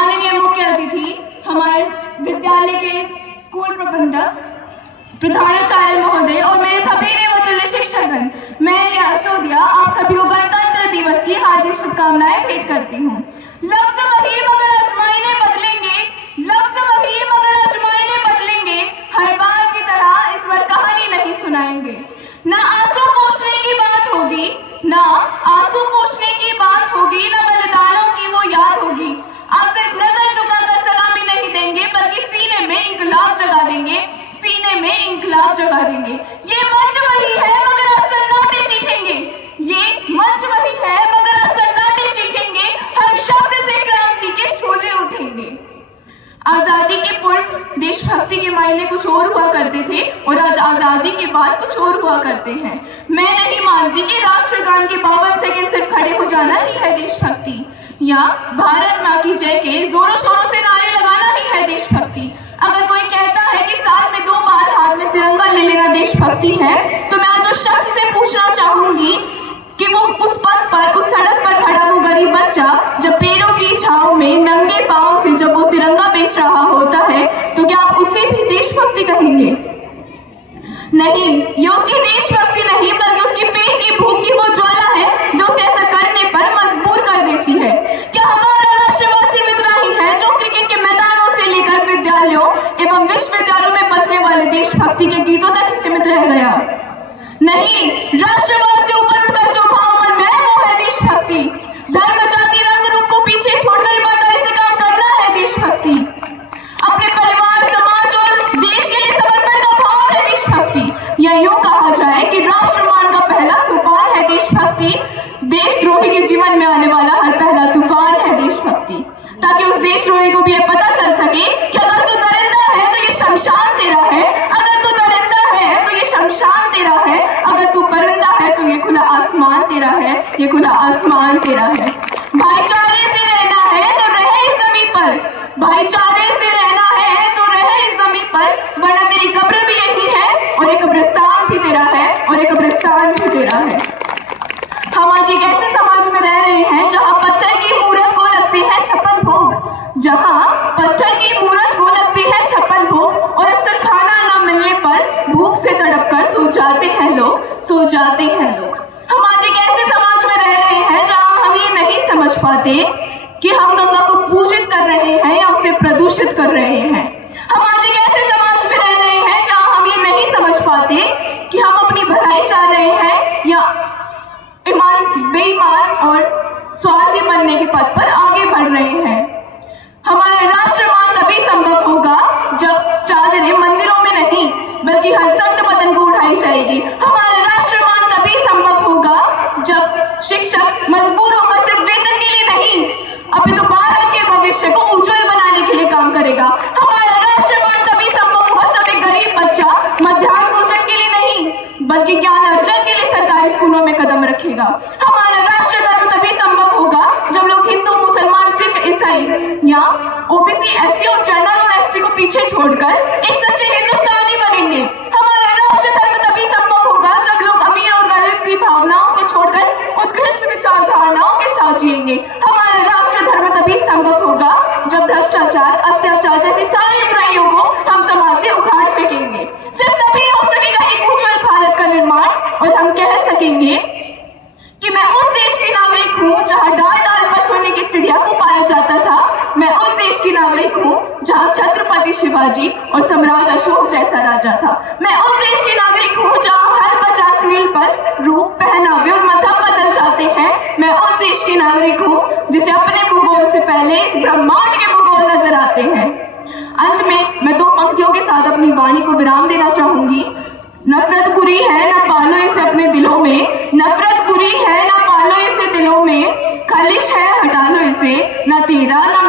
माननीय मुख्य अतिथि, हमारे विद्यालय के स्कूल प्रबंधक, प्रधानाचार्य महोदय और मेरे सभी देवतुल्य शिक्षकगण, मैं यशोदिया आप सभी को गणतंत्र दिवस की हार्दिक शुभकामनाएं भेंट करती हूँ। लफ्ज वही मगर आजमाइने बदलेंगे, लफ्ज वही मगर आजमाइने बदलेंगे, हर बार की तरह इस बार कहानी नहीं सुनाएंगे। ना आंसू पोंछने की बात होगी, ना आंसू पोंछने की बात होगी, ना बलिदानों की वो याद होगी। आप सिर्फ नजर झुकाकर सलामी नहीं देंगे, बल्कि सीने में इंकलाब जगा देंगे, सीने में इंकलाब जगा देंगे। ये मंच वही है मगर आप सन्नाटे चीखेंगे, ये मंच वही है मगर आप सन्नाटे चीखेंगे, हर शब्द से क्रांति के शोले उठेंगे। आजादी के पूर्व देशभक्ति के मायने कुछ और हुआ करते थे और आज आजादी के बाद कुछ और हुआ करते हैं। मैं नहीं मानती कि राष्ट्रगान के 52 सेकंड सिर्फ खड़े हो जाना ही है देशभक्ति, या भारत माँ की जय के जोरों शोरों से नारे लगाना ही है देशभक्ति। अगर कोई कहता है कि साल में 2 बार हाथ में तिरंगा ले लेना देशभक्ति है, तो मैं आज उस शख्स से पूछना चाहूंगी कि वो उस पथ पर, उस सड़क पर खड़ा वो गरीब बच्चा जब पेड़ों की छांव में नंगे पांव से जब वो तिरंगा बेच रहा होता है, तो क्या आप उसे भी देशभक्ति कहेंगे? नहीं, ये उसकी देशभक्ति नहीं बल्कि उसकी पेट की भूख की वो ज्वाला है जो उसे ऐसा करने पर मजबूर कर देती है। क्या हमारा राष्ट्रवाद सिर्फ इतना ही है जो क्रिकेट के मैदानों से लेकर विद्यालयों एवं विश्वविद्यालयों में बजने वाले देशभक्ति के गीतों तक ही सीमित रह गया? नहीं, राष्ट्रवाद से ऊपर उठकर जो भाव मन में है वो है देशभक्ति। धर्म, जाति, रंग, रूप को पीछे छोड़कर ईमानदारी से काम करना है देशभक्ति। अपने परिवार, समाज और देश के लिए समर्पण का भाव है देशभक्ति। या यूं कहा जाए कि राष्ट्रमान का पहला सोपान है देशभक्ति, देशद्रोही के जीवन में आने वाला हर पहला तूफान है देशभक्ति, ताकि उस देशद्रोही को भी यह पता चल सके कि अगर तू दरिंदा है तो ये शमशान तेरा है, अगर तू दरिंदा है तो ये शमशान तेरा है, अगर तू परिंदा है तो ये खुला आसमान तेरा है, ये खुला आसमान तेरा है। भाईचारे से रहना है तो रहे इस जमीन पर, भाईचारे से रहना है तो रहे इस जमीन पर, वरना तेरी कब्र भी यही है और एक कब्रिस्तान भी तेरा है, और एक कब्रिस्तान भी तेरा है। हम आज एक ऐसे समाज में रह रहे हैं जहां पत्थर की मूरत को लगते हैं 56 भोग, जहां पत्थर की मूरत को लगती है 56 भोग, और अक्सर खाना न मिलने पर भूख से तड़प कर सो जाते हैं लोग, सो जाते हैं लोग। हम आज एक ऐसे समाज में रह रहे हैं जहां हम ये नहीं समझ पाते कि हम गंगा को पूजित कर रहे हैं या उसे प्रदूषित कर रहे हैं। हम आज एक ऐसे समाज में रह रहे हैं जहां हम ये नहीं समझ पाते कि हम अपनी भलाई चाह रहे हैं या बेईमान और स्वार्थी बनने के पथ पर आगे बढ़ रहे हैं। हमारा राष्ट्रमान तभी संभव होगा जब चादरें मंदिरों में नहीं बल्कि हर संत पतन को उठाई जाएगी। हमारा राष्ट्रमान तभी संभव होगा जब शिक्षक मजबूर होकर सिर्फ वेतन के लिए नहीं, अपितु भारत के भविष्य को उज्जवल बनाने के लिए काम करेगा। हमारा राष्ट्रमान तभी संभव होगा जब एक गरीब बच्चा मध्याह्न भोजन के लिए नहीं बल्कि ज्ञान अर्जन के लिए सरकारी स्कूलों में कदम रखेगा। हमारा राष्ट्र धर्म तभी संभव होगा जब लोग हिंदू, मुसलमान, सिख, ईसाई या ओबीसी, एससी और जनरल और एसटी को पीछे छोड़कर एक सच्चे हिंदुस्तानी बनेंगे। हमारा राष्ट्र धर्म तभी संभव होगा जब लोग अमीर और गरीब की भावनाओं को छोड़कर उत्कृष्ट विचारधाराओं के साथ जिएंगे। हमारा राष्ट्र धर्म तभी संभव होगा जब भ्रष्टाचार, अत्याचार जैसी सारी बुराइयों को हम समाज से उखाड़ फेंकेंगे। सिर्फ तभी हो सकेगा एक उज्जवल भारत का निर्माण, और हम कह सकेंगे कि मैं उस देश की नागरिक हूँ जहाँ डाल डाल पर सोने की चिड़िया को पाया जाता था, मैं उस देश की नागरिक हूँ जहाँ छत्रपति शिवाजी और सम्राट अशोक जैसा राजा था, मैं उस देश की नागरिक हूँ जहाँ हर 50 मील पर रूप, पहनावे और मजहब बदल जाते हैं, मैं उस देश की नागरिक हूँ जिसे अपने भूगोल से पहले इस ब्रह्मांड के भूगोल नजर आते हैं। अंत में मैं 2 पंक्तियों के साथ अपनी वाणी को विराम देना चाहूंगी। नफरत बुरी है न पालो इसे अपने दिलों में, नफरत बुरी है न पालो इसे दिलों में, खलिश है हटा लो इसे, न तेरा न